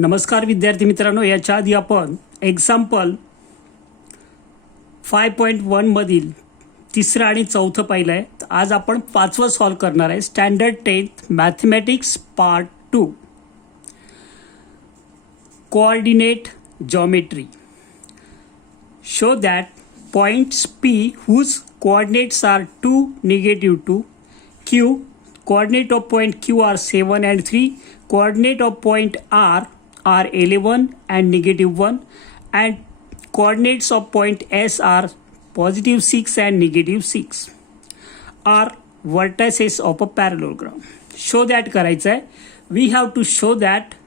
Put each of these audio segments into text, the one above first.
नमस्कार विद्यार्थी मित्रांनो, याच्या आधी आपण एक्झाम्पल 5.1 मधील तिसरं आणि चौथं पाहिलं आहे. आज आपण पाचवं सॉल्व करणार आहे. Standard 10th mathematics part 2, coordinate geometry. Show that points P whose coordinates are 2, -2, Q, coordinate of point Q are 7 and 3, coordinate of point R are 11 and -1, and coordinates of point S are +6 and -6, are vertices of a parallelogram. Show that करायचं आहे. We have to show that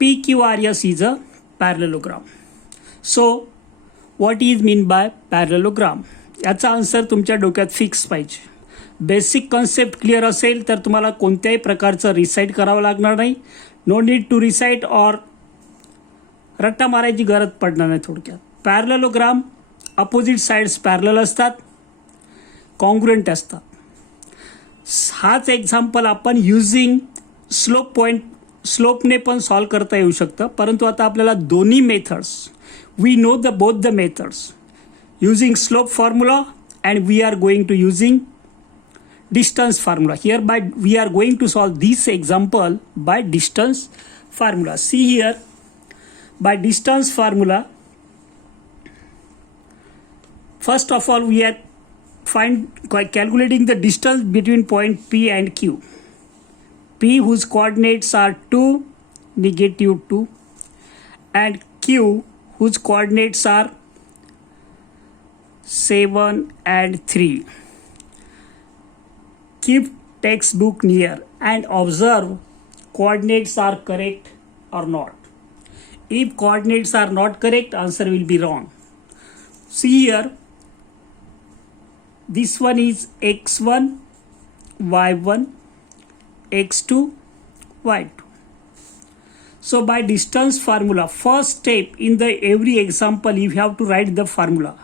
PQRS is a parallelogram. So what is mean by parallelogram? याचा answer तुमच्या डोक्यात fix पाहिजे. Basic concept clear असेल तर तुम्हाला कोणत्याही प्रकारचं रिसाईट करावं लागणार नाही. नो नीड टू रिसाईट और रट्टा मारायची गरज पडणार नाही. थोडक्यात पॅरलेलोग्राम अपोजिट साइड्स पॅरलल असतात, कॉन्ग्रुएंट असतात. हाच एक्झाम्पल आपण युजिंग स्लोपने पण सॉल्व करता येऊ शकतं. परंतु आता आपल्याला दोन्ही methods, we know both the methods using slope formula and we are going to using distance formula. Hereby we are going to solve this example by distance formula. See here, by distance formula, first of all we are calculating the distance between point P and Q. P whose coordinates are 2, -2, and Q whose coordinates are 7 and 3. Keep textbook near and observe coordinates are correct or not. If coordinates are not correct, answer will be wrong. See here, this one is x1, y1, x2, y2. So by distance formula, first step in the every example you have to write the formula.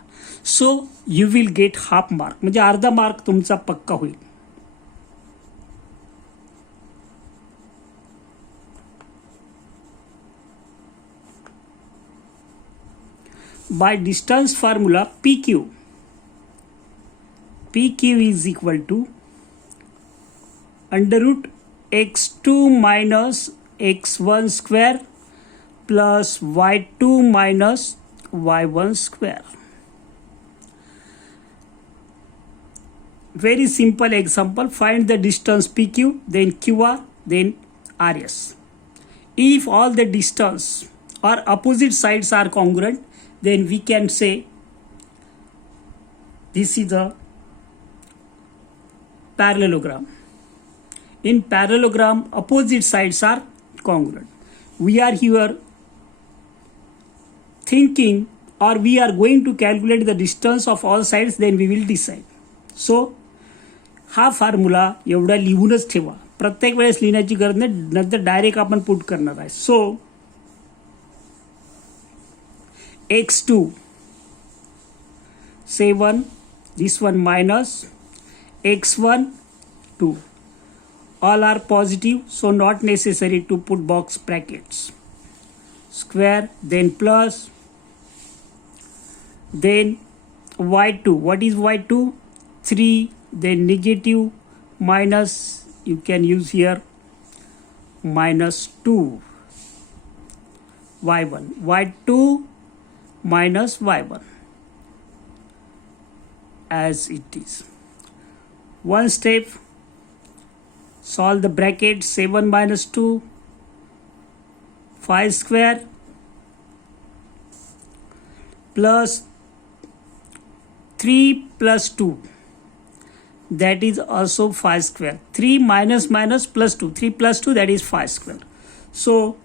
So you will get half mark, म्हणजे अर्धा mark तुमचा पक्का होईल. By distance formula, PQ is equal to under root x2 minus x1 square plus y2 minus y1 square. Very simple example. Find the distance PQ, then QR, then RS. If all the distance or opposite sides are congruent, then we can say this is a parallelogram. In parallelogram, opposite sides are congruent. We are here thinking, or we are going to calculate the distance of all sides, then we will decide. So हा formula एवढा लिहूनच ठेवा. प्रत्येक वेळेस लिहिण्याची गरज नाही, नंतर direct आपण पुट करणार आहे. सो x2 7, this one minus x1 2, all are positive, so not necessary to put box brackets. Square, then plus, then y2. What is y2? 3, then negative, minus, you can use here -2, y1, y2 minus y1 as it is. One step, solve the bracket. 7 minus 2, 5 square, plus 3 plus 2, that is also 5 square. 3 minus plus 2, 3 plus 2, that is 5 square. So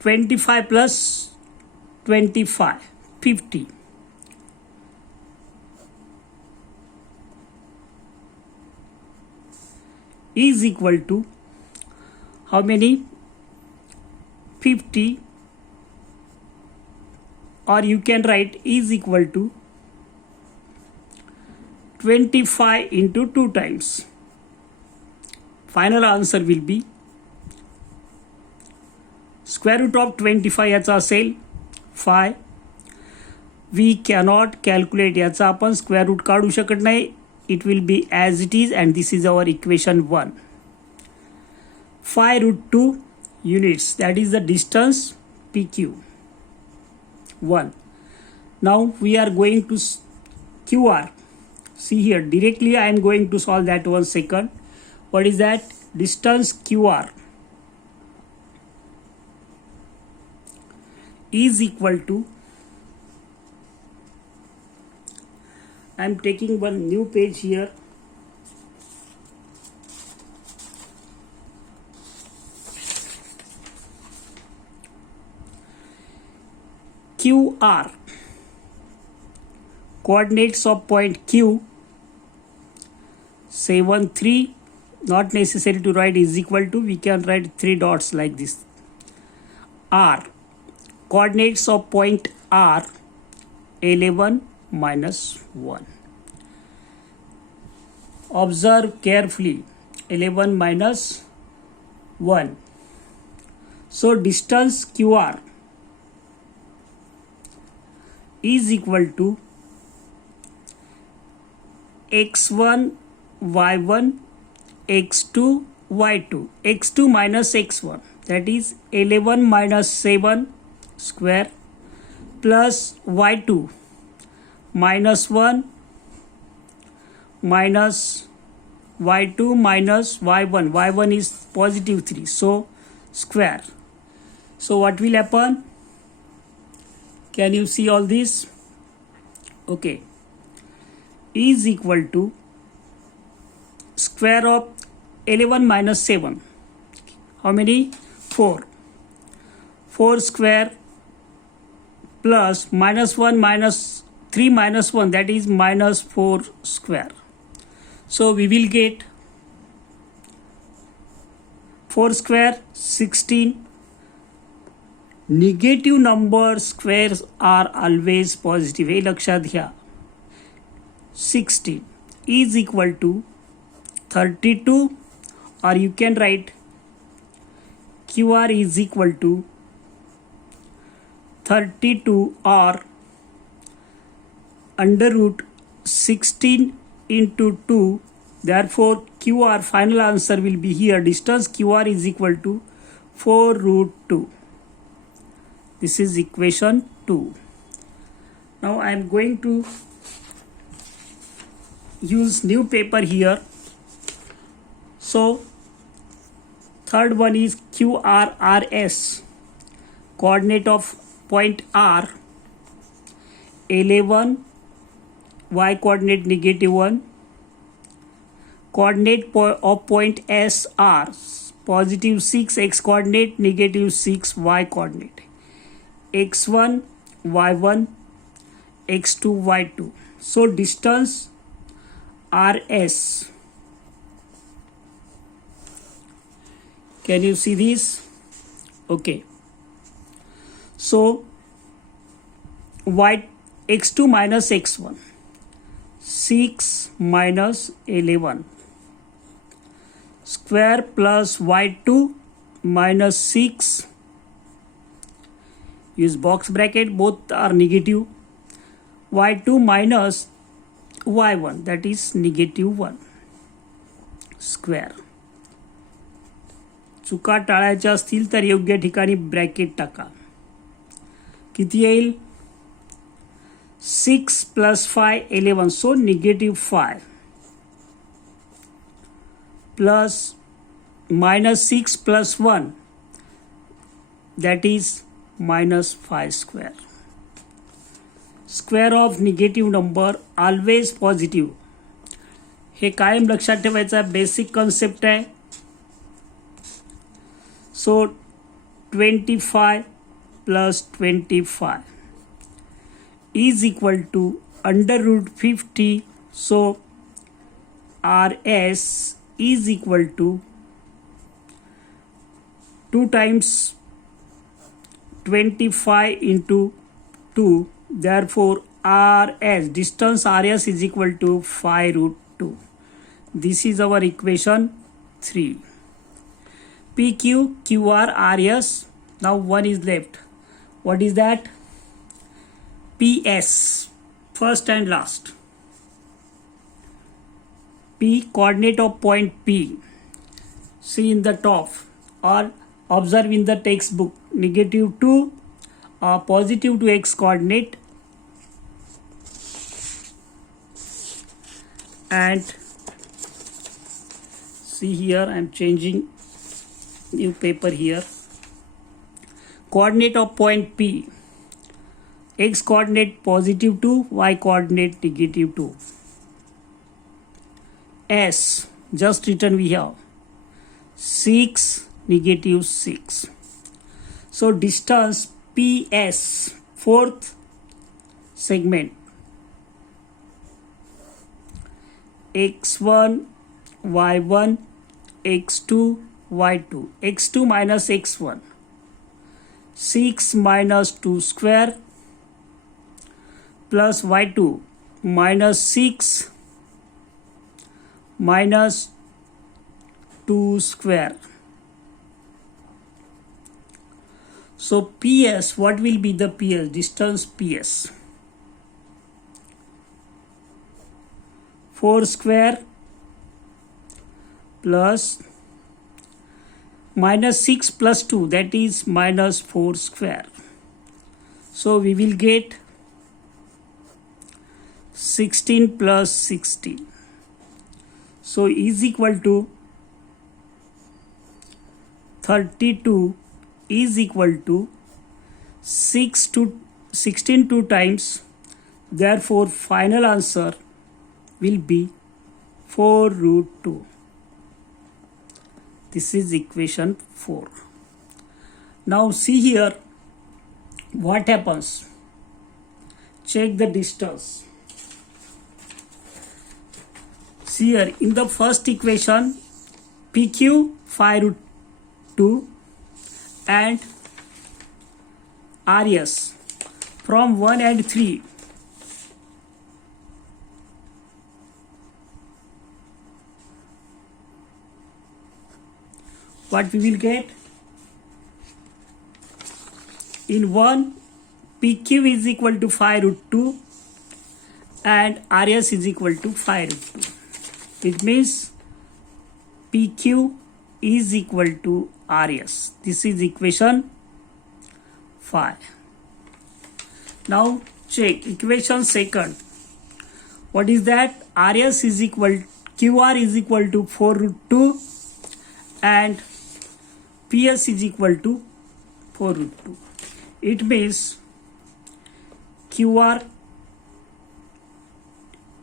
25 plus 25, 50. Is equal to how many? 50, or you can write is equal to 25 into 2 times. Final answer will be square root of 25 याचा असेल 5. We cannot calculate, याचा आपण square root काढू शकत नाही. It will be as it is and this is our equation 1. 5 root 2 units, that is the distance PQ 1. Now we are going to QR. See here, directly I am going to solve that 1 second. What is that? Distance QR is equal to, I am taking one new page here. QR, coordinates of point Q, 7 3, not necessary to write is equal to, we can write 3 dots like this. R, coordinates of point R, 11 minus 1. Observe carefully, 11 minus 1. So distance QR is equal to x1 y1 x2 y2, x2 minus x1, that is 11 minus 7 square plus y2 minus 1 minus y2 minus y1, y1 is positive 3, so square. So what will happen? Can you see all this? Okay. Is equal to square of 11 minus 7. How many? 4. 4 square plus minus 1 minus 3 minus 1, that is minus 4 square. So we will get 4 square 16. Negative number squares are always positive, हे लक्षात घ्या. 16 is equal to 32, or you can write QR is equal to 32 or under root 16 into 2. Therefore QR, final answer will be here. Distance QR is equal to 4 root 2. This is equation 2. Now I am going to use new paper here. So third one is QRRS, coordinate of point R, 11, y coordinate -1, coordinate of point SR, positive 6, x coordinate -6, y coordinate, x1 y1 x2 y2. So distance RS, can you see this? Okay, so y x2 minus x1, 6 minus 11 square plus y2 minus 6, use box bracket, both are negative, y2 minus y1, that is -1 square. चुका टाळायच्या असतील तर योग्य ठिकाणी bracket टाका. किती येईल? 6 plus 5 11, so -5 plus minus 6 plus 1, that is -5 square. Square of negative number always positive. हे कायम लक्षात ठेवायचा बेसिक कॉन्सेप्ट आहे. सो 25 plus 25 is equal to under root 50. So RS is equal to 2 times 25 into 2. Therefore RS, distance RS is equal to 5 root 2. This is our equation 3. PQ, QR, RS Now one is left. What is that? PS, first and last. P, coordinate of point P. See in the top or observe in the textbook, negative 2 or positive 2x coordinate, and see here I am changing new paper here. Coordinate of point P, x coordinate positive 2, y coordinate negative 2. S, just written we have 6, negative 6. So distance PS, fourth segment, x1, y1, x2, y2, x2 minus x1, 6 minus 2 square plus y2 minus 6 minus 2 square. So PS, what will be the PS? Distance PS. 4 square plus minus 6 plus 2, that is minus 4 square. So we will get 16 plus 16. So is equal to 32 is equal to 16 2 times. Therefore final answer will be 4 root 2. This is equation 4. Now see here what happens. Check the distance. See here in the first equation, PQ 5 root 2 and RS from 1 and 3. What we will get? In 1, PQ is equal to 5 root 2 and RS is equal to 5 root 2. It means PQ is equal to RS. This is equation 5. Now check equation second. What is that? RS is equal, QR is equal to 4 root 2 and PS is equal to 4 root 2. It means QR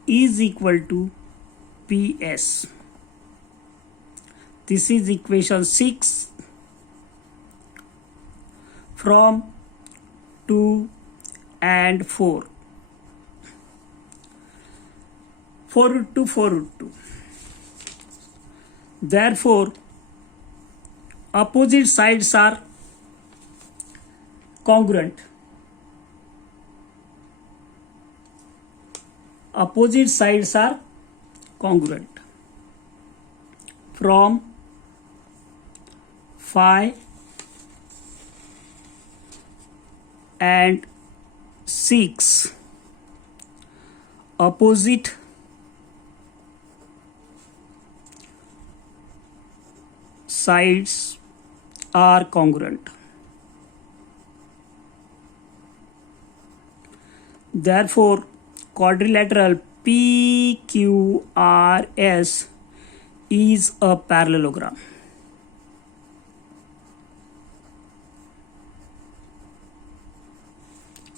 is equal to PS. This is equation 6 from 2 and 4. 4 root 2, 4 root 2. Therefore, opposite sides are congruent. Opposite sides are congruent. From 5 and 6, opposite sides are congruent. Therefore, quadrilateral PQRS is a parallelogram.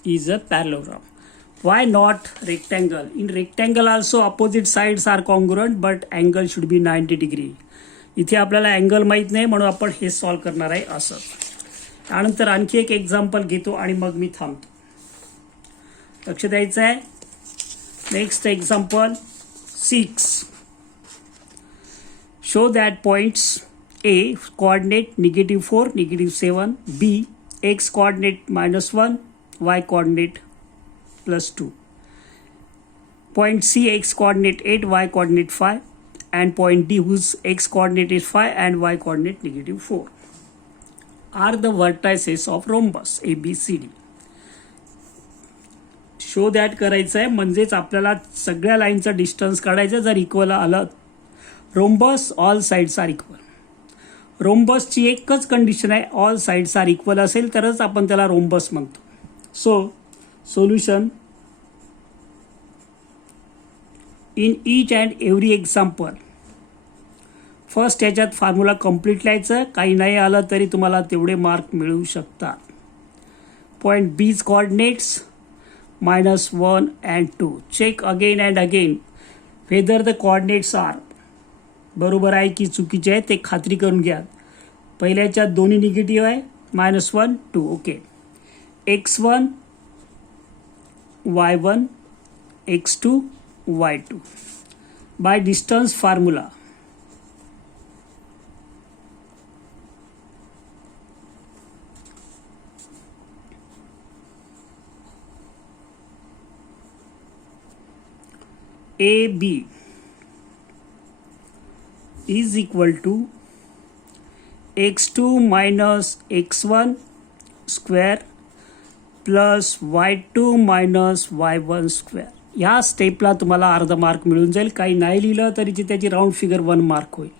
Is a parallelogram. Why not rectangle? In rectangle also opposite sides are congruent, but angle should be 90 degree. इथे आपल्याला angle माहीत नाही म्हणून आपण हे solve करणार आहे असं. त्यानंतर आणखी एक एक्झाम्पल घेतो आणि मग मी थांबतो. लक्ष द्यायचं आहे. Next example 6. Show that points A coordinate -4, -7, B x coordinate -1, y coordinate +2. Point C x coordinate 8, y coordinate 5, and point D whose x coordinate is 5 and y coordinate -4. are the vertices of rhombus ABCD. Show that करायचं आहे, म्हणजेच आपल्याला सगळ्या लाईनचा distance काढायचा. जर equal आलं rhombus all sides are equal. रोम्बसची एकच कंडिशन आहे, ऑल साइड्स आर इक्वल असेल तरच आपण त्याला रोम्बस म्हणतो. So solution in each and every example. First याच्यात फॉर्म्युला कंप्लीट लिहायचं, काही नाही आलं तरी तुम्हाला तेवढे मार्क मिळू शकतात. Point B's coordinates -1 and 2. Check again and again whether the coordinates are बरोबर आहे की चुकीचे आहे ते खात्री करून घ्या. पहिल्याच्या दोन्ही निगेटिव्ह आहे, -1 2. Okay. x1 y1 x2 y2 by distance formula. AB is equal to x2 minus x1 square plus y2 minus y1 square. या स्टेपला तुम्हाला अर्धा मार्क मिळून जाईल. काही नाही लिहिलं तरी त्याची राऊंड फिगर 1 मार्क होईल.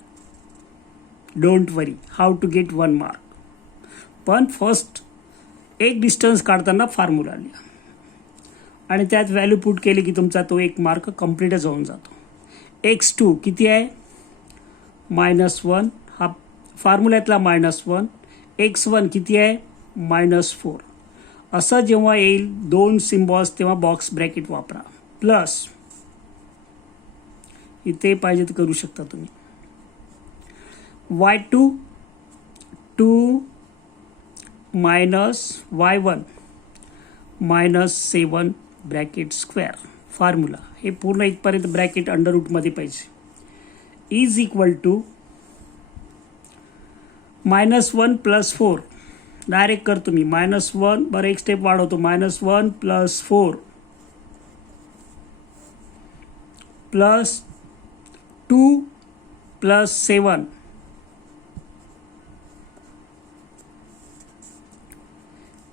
Don't worry how to get 1 mark. पण फर्स्ट एक डिस्टन्स काढताना फॉर्म्युला लिहा आणि त्यात व्हॅल्यू पुट केली की तुमचा तो 1 मार्क कंप्लीटच होऊन जातो. x2 किती आहे, -1, हा फॉर्म्युल्यातला -1. x1 किती आहे, -4. असं जेव्हा येईल दोन सिम्बॉल्स तेव्हा बॉक्स ब्रॅकेट वापरा. प्लस इथे पाहिजे तर करू शकता तुम्ही. y2 2 minus y1 -7 bracket square. Formula हे पूर्ण इथपर्यंत ब्रॅकेट अंडर रूटमध्ये पाहिजे. Is equal to -1 + 4. डायरेक्ट करतो मी -1. बरं एक स्टेप वाढवतो. -1 + 4 + 2 + 7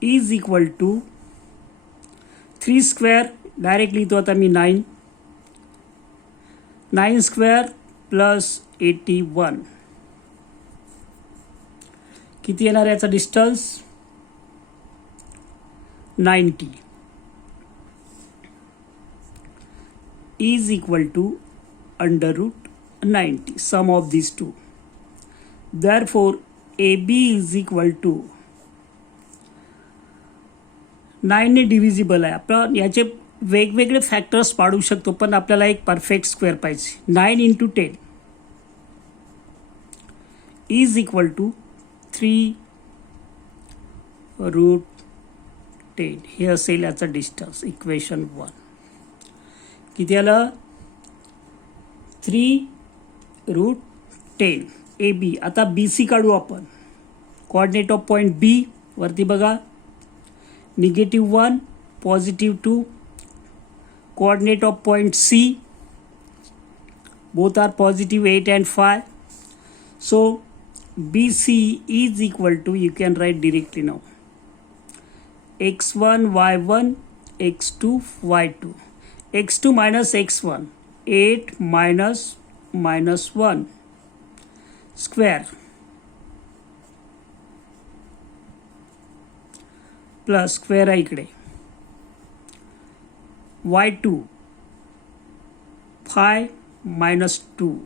is equal to 3 square. Direct लिहितो आता मी 9. 9 स्क्वेअर + 81. किती येणार याचा distance, 90. Is equal to √90 sum of this two. Therefore AB is equal to 9ने डिव्हिजिबल आहे. आपण याचे वेगवेगळे फॅक्टर्स पाडू शकतो पण आपल्याला एक परफेक्ट स्क्वेअर पाहिजे. 9 × 10 इज इक्वल टू 3√10. हे असेल याचा डिस्टन्स. इक्वेशन 1 किती आलं, 3√10. AB. आता BC काढू आपण. कोऑर्डिनेट ऑफ पॉईंट B वरती बघा, -1 +2. Coordinate of point C, both are +8 and 5. So BC is equal to, you can write directly now, x1 y1 x2 y2. x2 minus x1, 8 minus -1 square plus square आहे इकडे. y2 5 - 2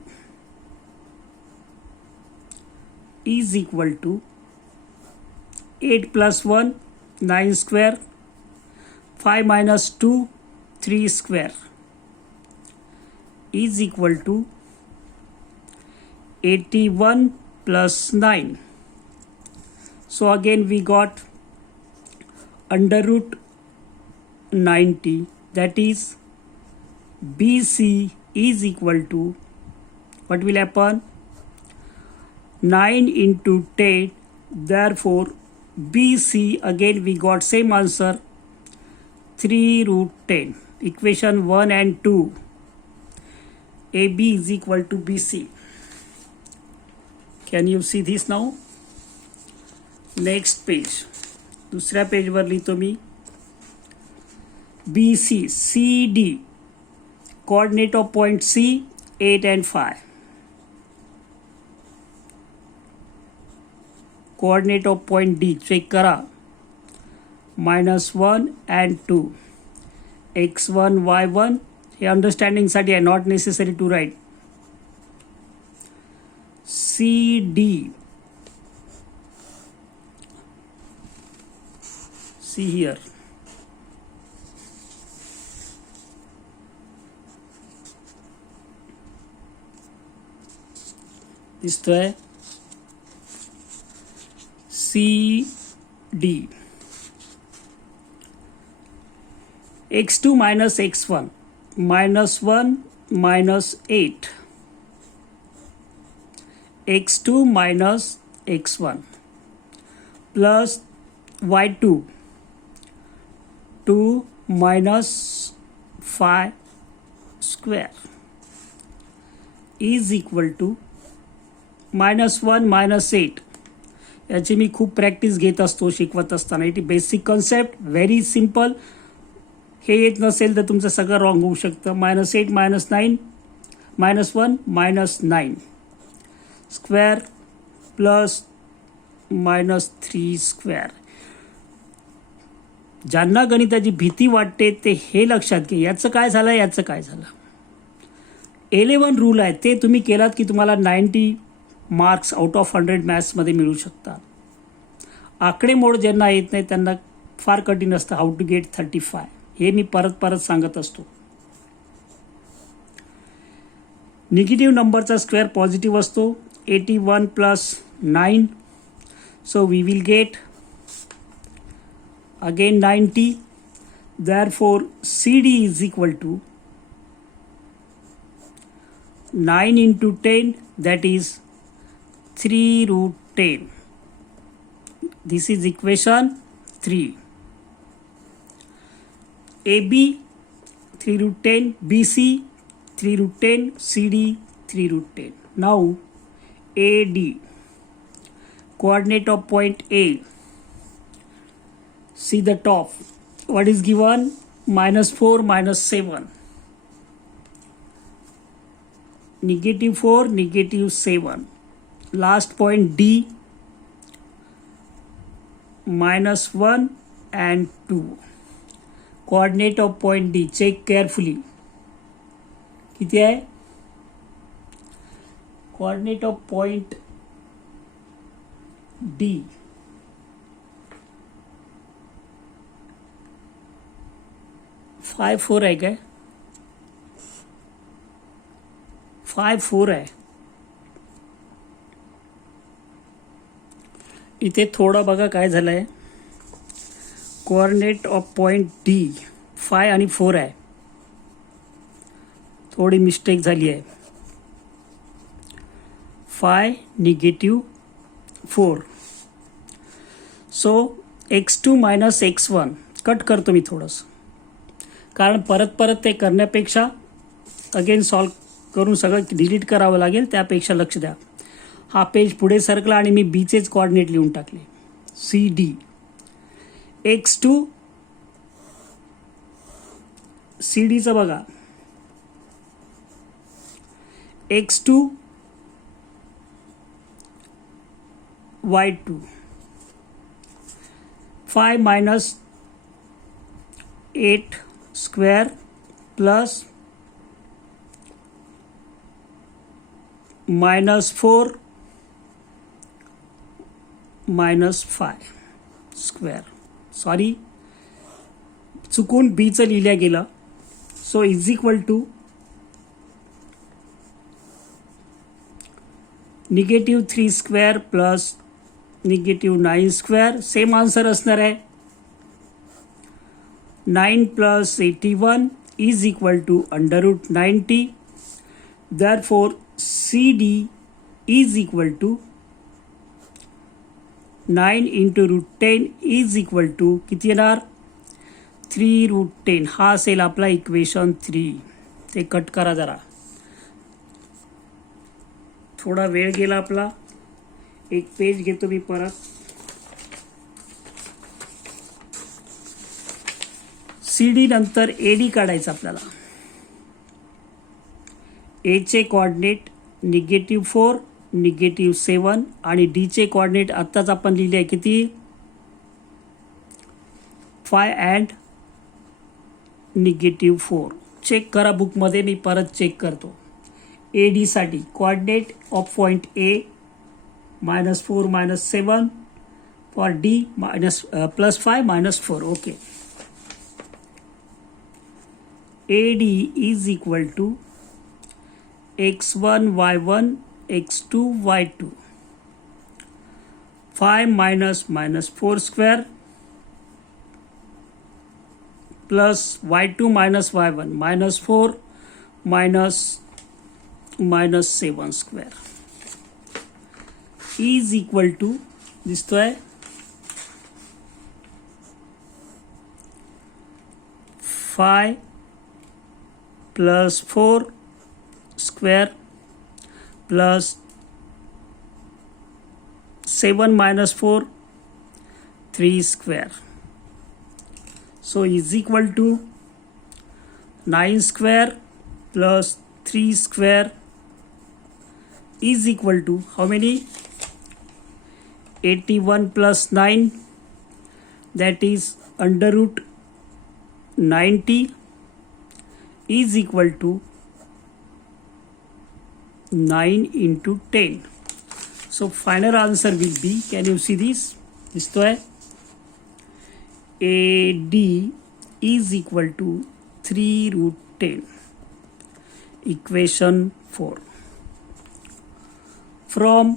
is equal to 8 + 1 9 square, 5 - 2 3 square is equal to 81 + 9. So again we got √90, that is BC is equal to, what will happen, 9 × 10. Therefore BC, again we got same answer, 3√10. Equation 1 and 2, AB is equal to BC. Can you see this now? Next page, दुसऱ्या पेजवर लिहितो मी B C C D, coordinate of point C 8 and 5, coordinate of point D check करा, -1 and 2, x1 y1, हे अंडरस्टँडिंगसाठी आहे, not necessary to write. C D, C here, दिसतोय C D. x2 minus x1, -1 minus 8, x2 minus x1 plus y2 2 minus 5 square is equal to -1 minus 8. याची मी खूप practice घेत असतो शिकवत असताना. It basic concept, very simple. हे येत नसेल तर तुमचं सगळं रॉंग होऊ शकतं. -8 - 9, -1 -9 स्क्वेअर प्लस -3 स्क्वेअर. ज्यांना गणिताची भीती वाटते ते हे लक्षात घे, याचं काय झालं, याचं काय झालं. 11 रूल आहे, ते तुम्ही केलात की तुम्हाला 90 मार्क्स आउट ऑफ 100 मॅथ्समध्ये मिळू शकतात. आकडेमोड ज्यांना येत नाही त्यांना फार कठीण असतं हाऊ टू गेट 35. हे मी परत परत सांगत असतो. निगेटिव्ह नंबरचा स्क्वेअर पॉझिटिव्ह असतो. 81 + 9, so we will get again 90. Therefore CD is equal to 9 into 10, that is 3√10. This is equation 3. AB 3√10, BC 3√10, CD 3√10. Now AD, coordinate of point A. See the top, what is given, -4 -7, -4 -7. Last point D, -1 and 2. Coordinate of point D, check carefully. किती आहे? Coordinate of point D 5 4 आहे काय? 5 4 आहे. इथे थोडं बघा काय झालं आहे. कोऑर्डिनेट ऑफ पॉइंट डी 5 आणि 4 आहे, थोडी मिस्टेक झाली आहे. 5 -4. सो x2 minus x1 कट करतो मी थोडंसं, कारण परत परत ते करण्यापेक्षा अगेन सॉल्व करून सगळं डिलीट करावं लागेल, त्यापेक्षा लक्ष द्या. हा पेज पुढे सरकला आणि मी बीचेच कोऑर्डिनेट लिहून टाकले. सी डी, x2 सी डीचं बघा, x2 y2, 5 minus 8 square plus -4 -5 स्क्वेअर. सॉरी, चुकून बीचं लिहिल्या गेलं. So is equal to -3 square plus -9 square. Same answer असणार आहे. 9 + 81 is equal to √90. Therefore CD is equal to 9 into √10 is equal to किती येणार, 3√10. हा असेल आपला इक्वेशन 3. ते कट करा जरा, थोडा वेळ गेला आपला. एक पेज घेतो मी परत. सी डी नंतर ए डी काढायचं आपल्याला. एचे कॉर्डिनेट -4, -7 आणि डीचे कॉर्डिनेट आत्ताच आपण लिहिले आहे किती 5 अँड -4. चेक करा बुकमध्ये, मी परत चेक करतो. ए डीसाठी coordinate of point A -4 -7 for D +5 -4. Okay. A D is equal to x1 y1 x2 y2 5 -4 square plus y2 -y1 -4 -7 square is equal to दिसतोय 5 + 4 square plus 7 - 4 3 square. So is equal to 9 square plus 3 square is equal to how many? 81 plus 9, that is under root 90 is equal to 9 into 10. So final answer will be, can you see this? दिसतो आहे AD is equal to 3√10. Equation 4. From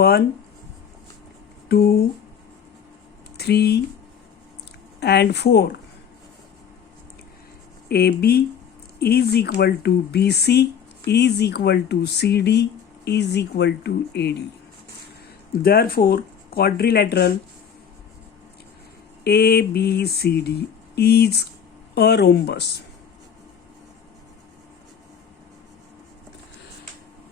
1, 2, 3 and 4, AB is equal to BC is equal to CD is equal to AD. Therefore, quadrilateral ABCD is a rhombus.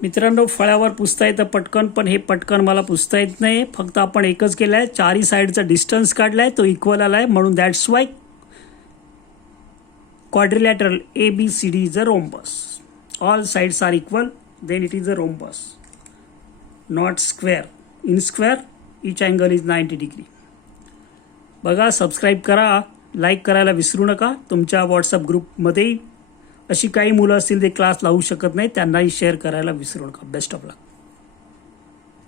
मित्रांनो, फळ्यावर पुसता येतं पटकन, पण हे पटकन मला पुसता येत नाही. फक्त आपण एकच केलं आहे, चारही साईडचा डिस्टन्स काढला आहे, तो इक्वल आला आहे, म्हणून that's why quadrilateral ABCD is a rhombus. All sides are equal, then it is a rhombus, not square. In square, each angle is 90 degree. बघा, सबस्क्राईब करा, लाईक करायला विसरू नका. तुमच्या व्हॉट्सअप ग्रुपमध्ये अशी काही मुलं असतील ते क्लास लावू शकत नाही, त्यांनाही शेअर करायला विसरू नका. Best of luck.